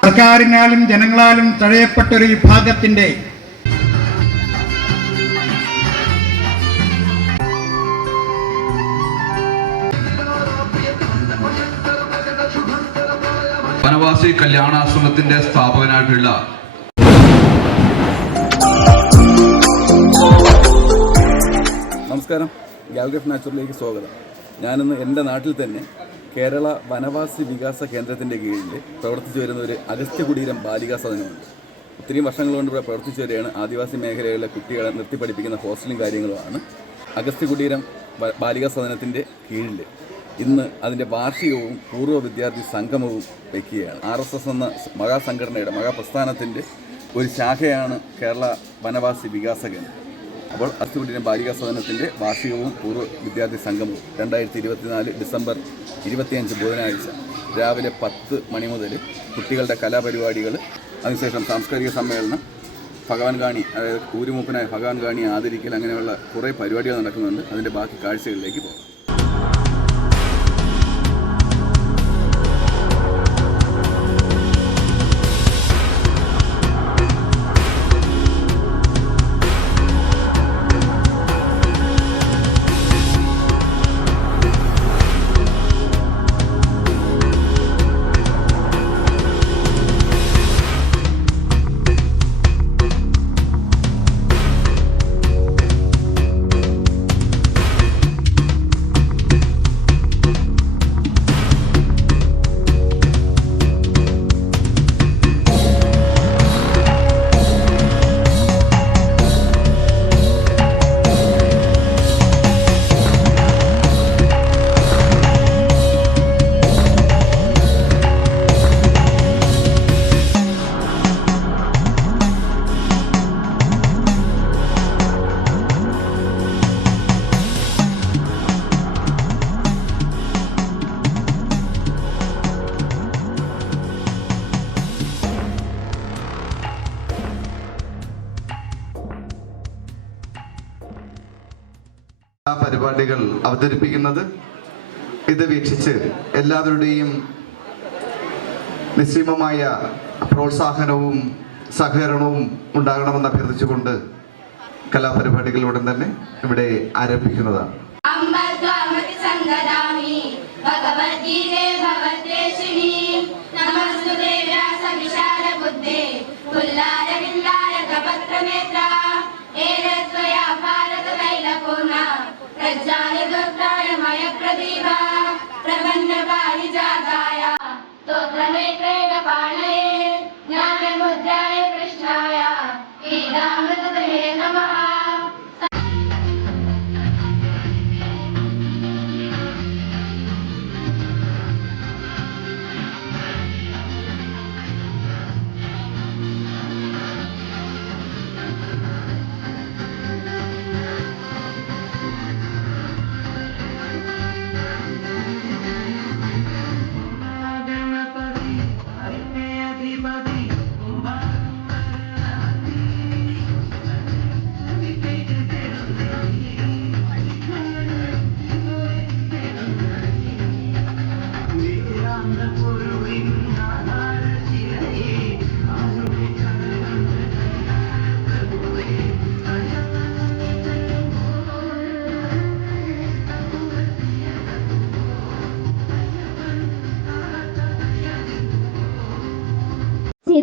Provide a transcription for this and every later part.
സർക്കാരിനാലും ജനങ്ങളാലും തഴയപ്പെട്ട ഒരു വിഭാഗത്തിന്റെ വനവാസി കല്യാണാശ്രമത്തിന്റെ സ്ഥാപകനായിട്ടുള്ള നമസ്കാരം ഗാലറി ഓഫ് നാച്ചുറലിലേക്ക് സ്വാഗതം. ഞാനിന്ന് എന്റെ നാട്ടിൽ തന്നെ കേരള വനവാസി വികാസ കേന്ദ്രത്തിന്റെ കീഴിൽ പ്രവർത്തിച്ചു വരുന്ന ഒരു അഗസ്ത്യ കുടീരം ബാലികാ സദനമുണ്ട്. ഒത്തിരി വർഷങ്ങൾ കൊണ്ട് ഇവിടെ പ്രവർത്തിച്ചു വരികയാണ് ആദിവാസി മേഖലകളിലെ കുട്ടികളെ നിർത്തി പഠിപ്പിക്കുന്ന ഹോസ്റ്റലും കാര്യങ്ങളുമാണ് അഗസ്ത്യ കുടീരം ബാലികാ സദനത്തിന്റെ കീഴിൽ. ഇന്ന് അതിന്റെ വാർഷികവും പൂർവ വിദ്യാർത്ഥി സംഗമവും വയ്ക്കുകയാണ് ആർ എസ് എസ് എന്ന മഹാസംഘടനയുടെ മഹാപ്രസ്ഥാനത്തിന്റെ ഒരു ശാഖയാണ് കേരള വനവാസി വികാസ കേന്ദ്രം. അപ്പോൾ അസ്തുകുട്ടിയുടെ ബാലികാ സദനത്തിന്റെ വാർഷികവും പൂർവ വിദ്യാർത്ഥി സംഗമവും രണ്ടായിരത്തി ഇരുപത്തിനാല് ഡിസംബർ ഇരുപത്തിയഞ്ച് ബുധനാഴ്ച രാവിലെ പത്ത് മണി മുതൽ കുട്ടികളുടെ കലാപരിപാടികൾ അതിനുശേഷം സാംസ്കാരിക സമ്മേളനം ഭഗവാൻ കാണി അതായത് ഊരുമൂപ്പനായ ഭഗവാൻ കാണി ആദരിക്കൽ അങ്ങനെയുള്ള കുറേ പരിപാടികൾ നടക്കുന്നുണ്ട്. അതിന്റെ ബാക്കി കാഴ്ചകളിലേക്ക് പോകാം. പരിപാടികൾ അവതരിപ്പിക്കുന്നത്. ഇത് വീക്ഷിച്ച് എല്ലാവരുടെയും നിസ്സീമമായ പ്രോത്സാഹനവും സഹകരണവും ഉണ്ടാകണമെന്ന് അഭ്യർത്ഥിച്ചുകൊണ്ട് കലാപരിപാടികളിലൂടെ തന്നെ ഇവിടെ ആരംഭിക്കുന്നതാണ്. നമസ്തുദേവ്യാസ വിശാല ബുദ്ധേ പുല്ലാര प्रज्ञानदुर्गाय मयप्रदीपा प्रपन्नपारिजाताय स्तोत्रनेत्रेण पाणये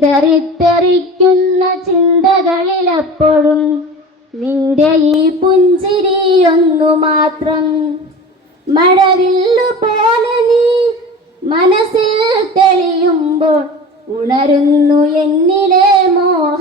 ചിതറിത്തെറിക്കുന്ന ചിന്തകളിലപ്പോഴും നിന്റെ ഈ പുഞ്ചിരിയൊന്നു മാത്രം മഴവില്ലു പോലെ നീ മനസ്സിൽ തെളിയുമ്പോൾ ഉണരുന്നു എന്നിലെ മോഹങ്ങളും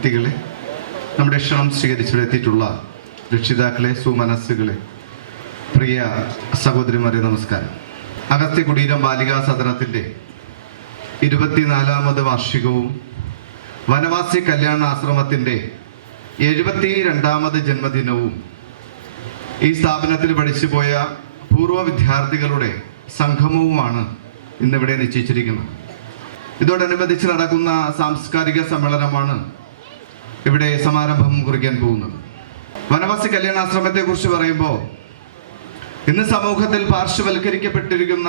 വ്യക്തികളെ നമ്മുടെ ക്ഷണം സ്വീകരിച്ചെത്തിയിട്ടുള്ള രക്ഷിതാക്കളെ സുമനസ്സുകളെ. പ്രിയ സഹോദരിമാരെ നമസ്കാരം. അഗസ്ത്യ കുടീരം ബാലികാ സദനത്തിന്റെ ഇരുപത്തിനാലാമത് വാർഷികവും വനവാസി കല്യാണ ആശ്രമത്തിന്റെ എഴുപത്തി രണ്ടാമത് ജന്മദിനവും ഈ സ്ഥാപനത്തിൽ പഠിച്ചു പോയ പൂർവ വിദ്യാർത്ഥികളുടെ സംഗമവുമാണ് ഇന്നിവിടെ നിശ്ചയിച്ചിരിക്കുന്നത്. ഇതോടനുബന്ധിച്ച് നടക്കുന്ന സാംസ്കാരിക സമ്മേളനമാണ് ഇവിടെ സമാരംഭം കുറിക്കാൻ പോകുന്നത്. വനവാസി കല്യാണാശ്രമത്തെ കുറിച്ച് പറയുമ്പോൾ ഇന്ന് സമൂഹത്തിൽ പാർശ്വവൽക്കരിക്കപ്പെട്ടിരിക്കുന്ന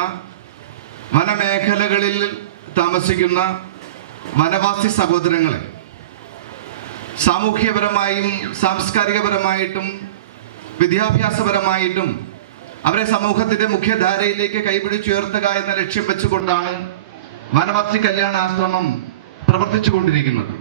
വനമേഖലകളിൽ താമസിക്കുന്ന വനവാസി സഹോദരങ്ങളെ സാമൂഹ്യപരമായും സാംസ്കാരികപരമായിട്ടും വിദ്യാഭ്യാസപരമായിട്ടും അവരെ സമൂഹത്തിന്റെ മുഖ്യധാരയിലേക്ക് കൈപിടിച്ചുയർത്തുക എന്ന ലക്ഷ്യം വെച്ചുകൊണ്ടാണ് വനവാസി കല്യാണാശ്രമം പ്രവർത്തിച്ചുകൊണ്ടിരിക്കുന്നത്. നമ്മുടെ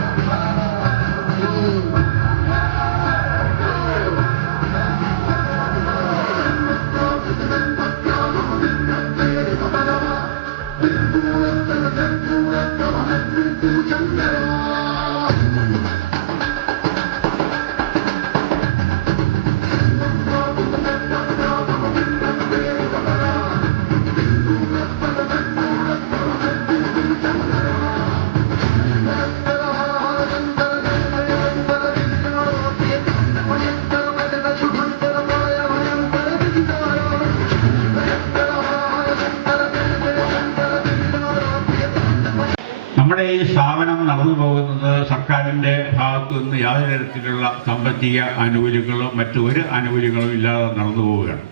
നിന്ന് യാതൊരു തരത്തിലുള്ള സാമ്പത്തിക ആനുകൂല്യങ്ങളോ മറ്റു ഒരു ആനുകൂല്യങ്ങളോ ഇല്ലാതെ നടന്നു പോവുകയാണ്.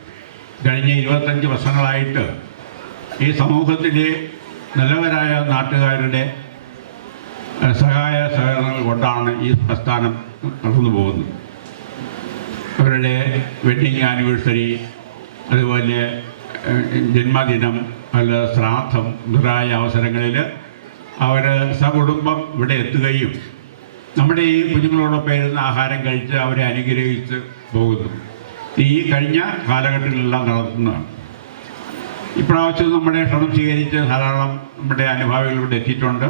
കഴിഞ്ഞ ഇരുപത്തഞ്ച് വർഷങ്ങളായിട്ട് ഈ സമൂഹത്തിലെ നല്ലവരായ നാട്ടുകാരുടെ സഹായ സഹകരണങ്ങൾ കൊണ്ടാണ് ഈ പ്രസ്ഥാനം നടന്നു പോകുന്നത്. അവരുടെ വെഡിങ് ആനിവേഴ്സറി അതുപോലെ ജന്മദിനം അല്ല ശ്രാദ്ധം മുതലായ അവസരങ്ങളിൽ അവർ സകുടുംബം ഇവിടെ എത്തുകയും നമ്മുടെ ഈ കുഞ്ഞുങ്ങളോടൊപ്പം ഇരുന്ന് ആഹാരം കഴിച്ച് അവരെ അനുഗ്രഹിച്ച് പോകുന്നു. ഈ കഴിഞ്ഞ കാലഘട്ടങ്ങളിലെല്ലാം നടത്തുന്നതാണ്. ഇപ്രാവശ്യം നമ്മുടെ ക്ഷണം സ്വീകരിച്ച് ധാരാളം നമ്മുടെ അനുഭാവികളിലൂടെ എത്തിയിട്ടുണ്ട്.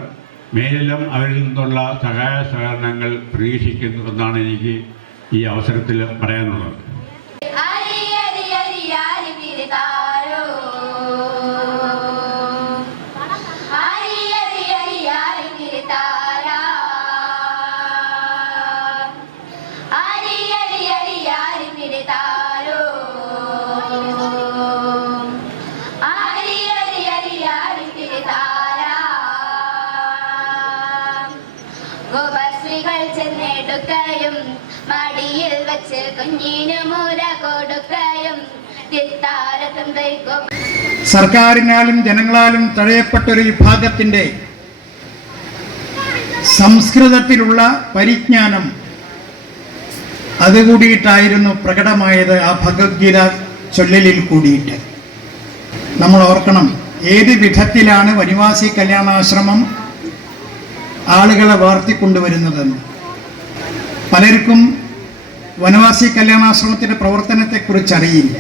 മേലിലും അവരിൽ നിന്നുള്ള സഹായ സഹകരണങ്ങൾ പ്രതീക്ഷിക്കുന്നു എന്നാണ് എനിക്ക് ഈ അവസരത്തിൽ പറയാനുള്ളത്. സർക്കാരിനാലും ജനങ്ങളാലും തഴയപ്പെട്ട ഒരു വിഭാഗത്തിന്റെ സംസ്കൃതത്തിലുള്ള പരിജ്ഞാനം അതുകൂടിയിട്ടായിരുന്നു പ്രകടമായത് ആ ഭഗവത്ഗീത ചൊല്ലലിൽ കൂടിയിട്ട്. നമ്മൾ ഓർക്കണം ഏത് വിധത്തിലാണ് വനിവാസി കല്യാണാശ്രമം ആളുകളെ വളർത്തിക്കൊണ്ടുവരുന്നതെന്ന് പലർക്കും വനവാസി കല്യാണാശ്രമത്തിന്റെ പ്രവർത്തനത്തെക്കുറിച്ച് അറിയില്ല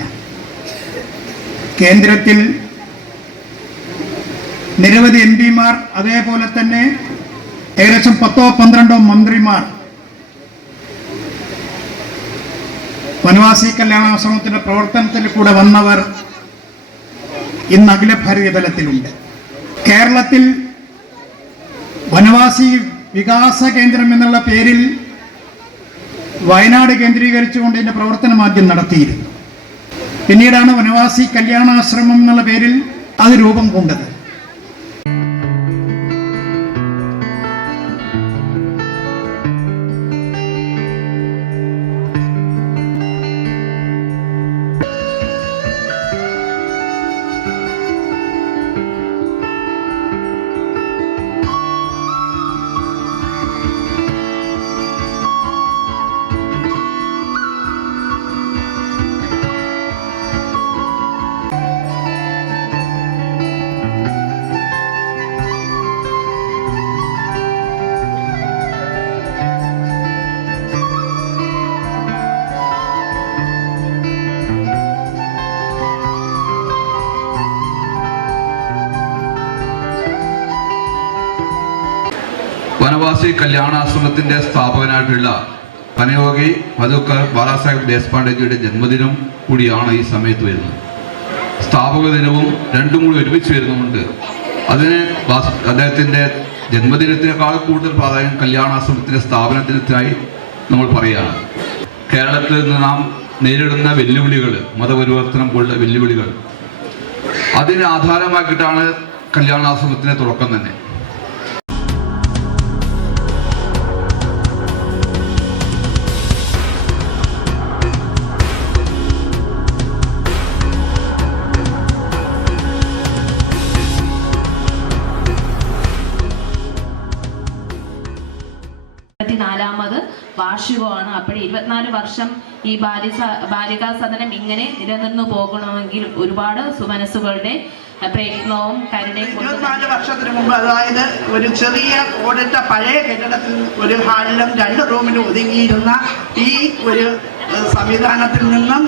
കേന്ദ്രത്തിൽ നിരവധി എം പിമാർ അതേപോലെ തന്നെ ഏകദേശം പത്തോ പന്ത്രണ്ടോ മന്ത്രിമാർ വനവാസി കല്യാണാശ്രമത്തിന്റെ പ്രവർത്തനത്തിൽ കൂടെ വന്നവർ ഇന്ന് അഖില ഭാരതീയ തലത്തിലുണ്ട്. കേരളത്തിൽ വനവാസി വികാസ കേന്ദ്രം എന്നുള്ള പേരിൽ വയനാട് കേന്ദ്രീകരിച്ചുകൊണ്ട് ഇതിന്റെ പ്രവർത്തനം ആദ്യം നടത്തിയിരുന്നു. പിന്നീടാണ് വനവാസി കല്യാണാശ്രമം എന്നുള്ള പേരിൽ അത് രൂപം കൊണ്ടത്. വനവാസി കല്യാണാശ്രമത്തിന്റെ സ്ഥാപകനായിട്ടുള്ള പനയോഗി മധുക്കർ ബാലാസാഹിബ് ദേശ്പാണ്ഡേജിയുടെ ജന്മദിനം കൂടിയാണ് ഈ സമയത്ത് വരുന്നത്. സ്ഥാപക ദിനവും രണ്ടും കൂടി ഒരുമിച്ച് വരുന്നുണ്ട് അതിന് അദ്ദേഹത്തിന്റെ ജന്മദിനത്തിനേക്കാൾ കൂടുതൽ പ്രാധാന്യം കല്യാണാശ്രമത്തിന്റെ സ്ഥാപനത്തിനായി നമ്മൾ പറയുകയാണ്. കേരളത്തിൽ നിന്ന് നാം നേരിടുന്ന വെല്ലുവിളികൾ മതപരിവർത്തനം പോലുള്ള വെല്ലുവിളികൾ അതിന് ആധാരമാക്കിയിട്ടാണ് കല്യാണാശ്രമത്തിന്റെ തുടക്കം തന്നെ. നാലാമത് വാർഷികമാണ്. അപ്പോൾ ഇരുപത്തിനാല് വർഷം ഈ ബാലിക ബാലികാ സദനം ഇങ്ങനെ നിലനിന്നു പോകണമെങ്കിൽ ഒരുപാട് സുമനസ്സുകളുടെ പ്രയത്നവും കരുണയും ഇരുപത്തിനാല് വർഷത്തിന് മുമ്പ് അതായത് ഒരു ചെറിയ ഓടിട്ട പഴയ കെട്ടിടത്തിൽ ഒരു ഹാളിലും രണ്ട് റൂമിലും ഒതുങ്ങിയിരുന്ന ഈ ഒരു സംവിധാനത്തിൽ നിന്നും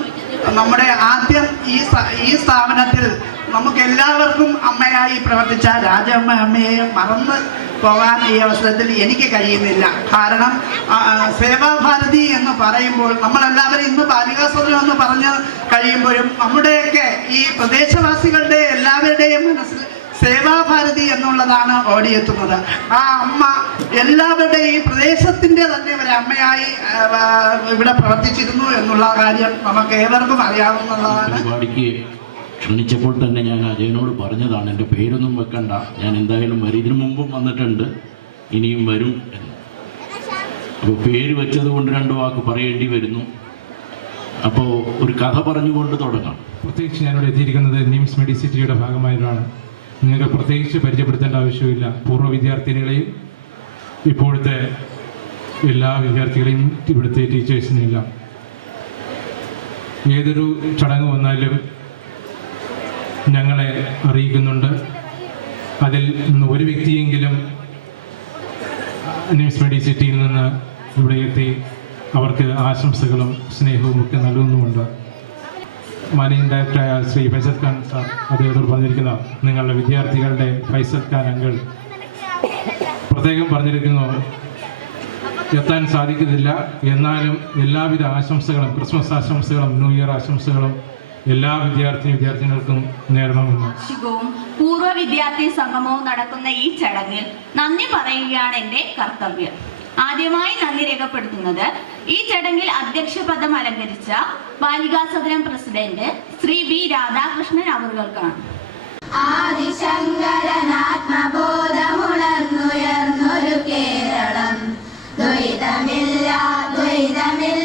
നമ്മുടെ ആദ്യം ഈ ഈ സ്ഥാപനത്തിൽ നമുക്ക് എല്ലാവർക്കും അമ്മയായി പ്രവർത്തിച്ച രാജമ്മ അമ്മയെ മറന്ന് പോകാൻ ഈ അവസരത്തിൽ എനിക്ക് കഴിയുന്നില്ല. കാരണം സേവാഭാരതി എന്ന് പറയുമ്പോൾ നമ്മളെല്ലാവരും ഇന്ന് ബാലികാസദനം എന്ന് പറഞ്ഞ് കഴിയുമ്പോഴും നമ്മുടെയൊക്കെ ഈ പ്രദേശവാസികളുടെ എല്ലാവരുടെയും മനസ്സിൽ സേവാഭാരതി എന്നുള്ളതാണ് ഓടിയെത്തുന്നത്. ആ അമ്മ എല്ലാവരുടെയും ഈ പ്രദേശത്തിന്റെ തന്നെ ഒരു അമ്മയായി ഇവിടെ പ്രവർത്തിച്ചിരുന്നു എന്നുള്ള കാര്യം നമുക്ക് ഏവർക്കും അറിയാവുന്നതാണ്. ക്ഷണിച്ചപ്പോൾ തന്നെ ഞാൻ അജയനോട് പറഞ്ഞതാണ് എന്റെ പേരൊന്നും വെക്കണ്ട. ഞാൻ എന്തായാലും വരും. മുമ്പും വന്നിട്ടുണ്ട്. ഇനിയും വരും എന്ന്. അപ്പോൾ പേര് വെച്ചത് കൊണ്ട് രണ്ട് വാക്ക് പറയേണ്ടി വരുന്നു. അപ്പോൾ ഒരു കഥ പറഞ്ഞുകൊണ്ട് തുടങ്ങാം. പ്രത്യേകിച്ച് ഞാനിവിടെ എത്തിയിരിക്കുന്നത് നിംസ് മെഡിസിറ്റിയുടെ ഭാഗമായതാണ് നിങ്ങൾക്ക് പ്രത്യേകിച്ച് പരിചയപ്പെടുത്തേണ്ട ആവശ്യമില്ല. പൂർവ വിദ്യാർത്ഥിനികളെയും ഇപ്പോഴത്തെ എല്ലാ വിദ്യാർത്ഥികളെയും ഇവിടുത്തെ ടീച്ചേഴ്സിനെല്ലാം ഏതൊരു ചടങ്ങ് വന്നാലും ഞങ്ങളെ അറിയിക്കുന്നുണ്ട്. അതിൽ നിന്ന് ഒരു വ്യക്തിയെങ്കിലും ന്യൂസ് മെഡി സിറ്റിയിൽ നിന്ന് ഇവിടെ എത്തി അവർക്ക് ആശംസകളും സ്നേഹവും ഒക്കെ നൽകുന്നുമുണ്ട്. മാനേജിംഗ് ഡയറക്ടറായ ശ്രീ ഫൈസൽ ഖാൻ സാർ അദ്ദേഹത്തോട് പറഞ്ഞിരിക്കുന്ന നിങ്ങളുടെ വിദ്യാർത്ഥികളുടെ ഫൈസൽ ഖാൻ അങ്കിൾ. പ്രത്യേകം പറഞ്ഞിരിക്കുന്നു എത്താൻ സാധിക്കുന്നില്ല. എന്നാലും എല്ലാവിധ ആശംസകളും ക്രിസ്മസ് ആശംസകളും ന്യൂ ഇയർ ആശംസകളും എല്ലാ വിദ്യാർത്ഥി വിദ്യാർത്ഥികൾക്കും നേരണമെന്ന് ശുഭവും പൂർവ വിദ്യാർത്ഥി സംഗമവും നടക്കുന്ന ഈ ചടങ്ങിൽ നന്ദി പറയുകയാണ് എന്റെ കർത്തവ്യം. ആദ്യമായി നന്ദി രേഖപ്പെടുത്തുന്നത് ഈ ചടങ്ങിൽ അധ്യക്ഷ പദം അലങ്കരിച്ച ബാലികാസദനം പ്രസിഡന്റ് ശ്രീ വി രാധാകൃഷ്ണൻ അവർകൾക്കാണ് ആദിശങ്കരനാത്മബോധമുണർന്നുയർന്നൊരു കേരളം. ദ്വൈതമില്ല ദ്വൈതമില്ല.